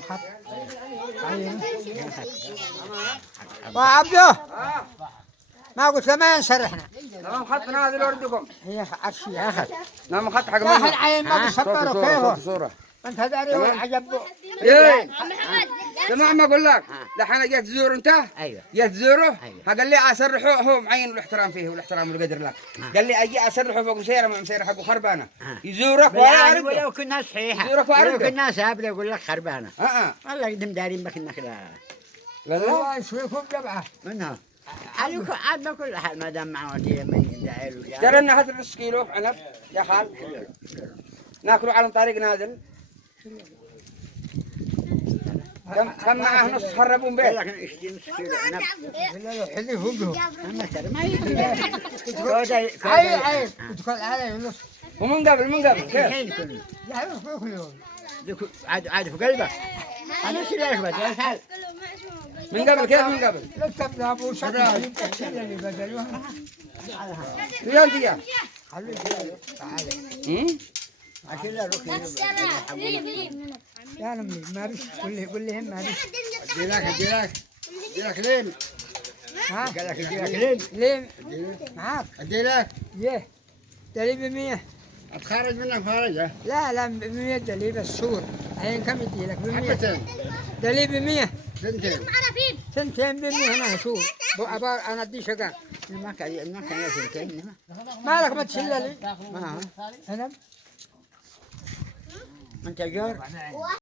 خط وعبده ما قلت له ما ينسرحنا. تمام خط نازل وردكم. هي عرشي يا اخي. نعم خط حق يا اخي منه. العين ما بيصبروا كيفه. صورة. انت داري عجبه. ايه سمع ما اقول لك دحين جيت تزور انت. ايوه جيت تزوره. أيوة. قال لي اسرحه هو معين الاحترام فيه والاحترام والقدر لك. قال لي اجي اسرحه فوق مسيره مع مسيره حقه خربانه. يزورك ولا بالعكس يعرف. ولو كنا صحيحة يزورك ولو وعرفه. كنا سابلة يقول لك خربانة اه والله قدم دارين بك انك لا لا لا يسويكم جبعه. منها عاد بكل حال ما دام معه وديه من داعي وجاي ترى لنا هات نص كيلو عنب يا خال ناكله على طريق نازل. كم معه نص خربون بيت. لكن اشتري نص كيلو عنب لا حذف وجهه. أما ترى ما يجي عيب تدخل عليه نص. ومن قبل كيف؟ الحين كله لا يفوق يوم. عاد في قلبه هذا شو لك بس يا حال من قبل كيف من قبل؟ لا تبدا ابو شكرا التكسير اللي بدلوها. يا انت يا خليه تعال. عشان لا روح يا نمي ما بيش قول لي هم ما بيش. اديلك لين ها قال لك اديلك لين ليه معاك اديلك يه دليل ب100. اتخرج منك خارج لا ب100 دليل السور. الحين كم يدي لك ب100 حبتين دليل ب100 سنتين سنتين ب100 هنا شوف انا ادي شقا ما كان سنتين مالك ما تشيل لي ما هنا انت جار